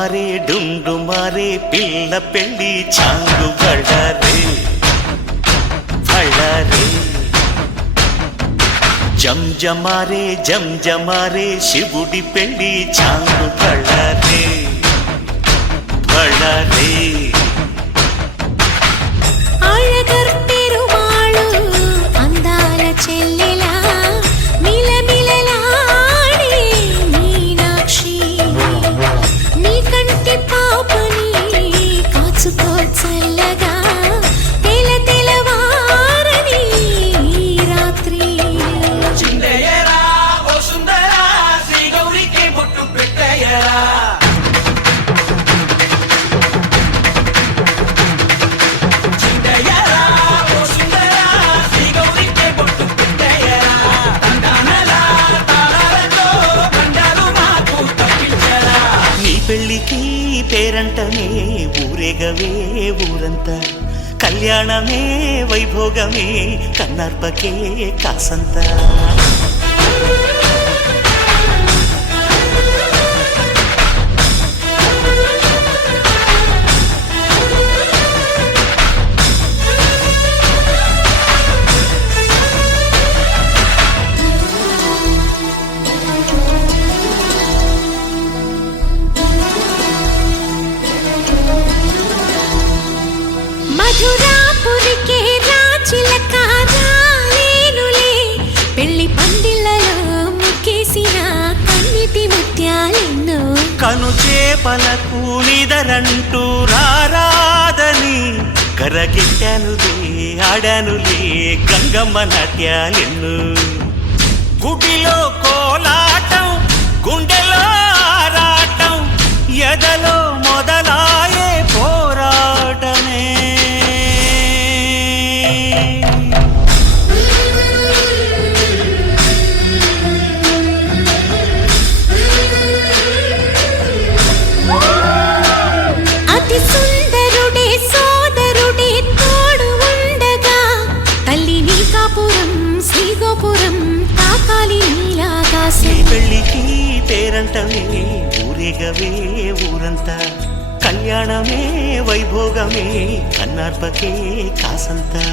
మారే డుండు మారే పిల్ల పెళ్ళి చాంగు బళ్ళారే బళ్ళారే జంజమారే జంజమారే శివుడి పెళ్ళి చాంగు బళ్ళారే బళ్ళారే అందాల చెల్లెలా మిలమిలలాడే మీనాక్షి నీ కంటి పాపని కాచుకో చల్లగా తెల తెలవారని రాత్రి చిందయ్యరా ఓ సుందరా శ్రీ గౌరికి బొట్టు పెట్టయ్యరా పెళ్ళికి పేరంటమే ఊరేగవే ఊరంతా కళ్యాణమే వైభోగమే కన్నార్పకే కాసంతా మధురాపురికే రాచిలక రాలేనులే పెళ్లి పందిళ్ళలో ముక్కేసిన కన్నిటి ముత్యాలెన్నో కను చేపలకు నిదరంటూ రారాదని కరగిట్టానులే ఆడానులే గంగమ్మ నాట్యాలెన్ను గుడిలో కోలాటం గుండెలో ఆరాటం ఎదలో మొదలాయే పోరాటమే అతి సుందరుడే సోదరుడే తోడు ఉండగా తల్లి నీ కాపురం శ్రీగోపురం తాకాలి నీలాకాశం పెళ్ళికి పేరంటమే ఊరేగవే ఊరంతా కళ్యాణమే వైభోగమే కన్నార్పకే కాసంతా